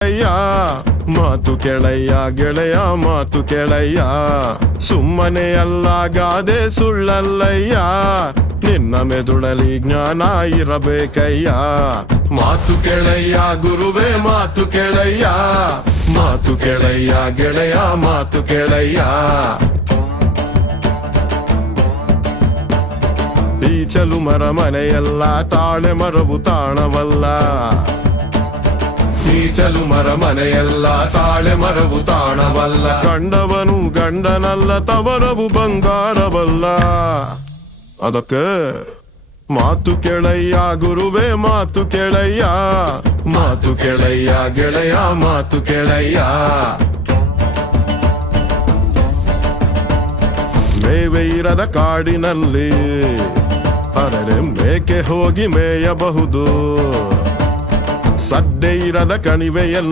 ಅಯ್ಯ ಮಾತು ಕೆಳಯ್ಯ ಗೆಳೆಯ ಮಾತು ಕೆಳಯ್ಯ ಸುಮ್ಮನೆ ಅಲ್ಲ ಗಾದೆ ಸುಳ್ಳಲ್ಲಯ್ಯ ನಿನ್ನ ಮೆದುಳಲಿ ಜ್ಞಾನ ಇರಬೇಕಯ್ಯ ಮಾತು ಕೆಳಯ್ಯ ಗುರುವೇ ಮಾತು ಕೆಳಯ್ಯ ಮಾತು ಕೆಳಯ್ಯ ಗೆಳೆಯ ಮಾತು ಕೆಳಯ್ಯ ಈ ಚಲು ಮರ ಮನೆಯಲ್ಲ ತಾಳೆ ಮರವು ತಾಣವಲ್ಲ ಈ ಚಲು ಮರ ಮನೆಯಲ್ಲ ತಾಳೆ ಮರವು ತಾಣವಲ್ಲ ಕಂಡವನು ಗಂಡನಲ್ಲ ತವರವು ಬಂಗಾರವಲ್ಲ ಅದಕ್ಕೆ ಮಾತು ಕೆಳಯ್ಯ ಗುರುವೇ ಮಾತು ಕೆಳಯ್ಯ ಮಾತು ಕೆಳಯ್ಯ ಗೆಳೆಯ ಮಾತು ಕೆಳಯ್ಯ ಮೇವೆ ಇರದ ಕಾಡಿನಲ್ಲಿ ಅರೆ ಮೇಕೆ ಹೋಗಿ ಮೇಯಬಹುದು ಸಡ್ಡೆ ಇರದ ಕಣಿವೆಯಲ್ಲಿ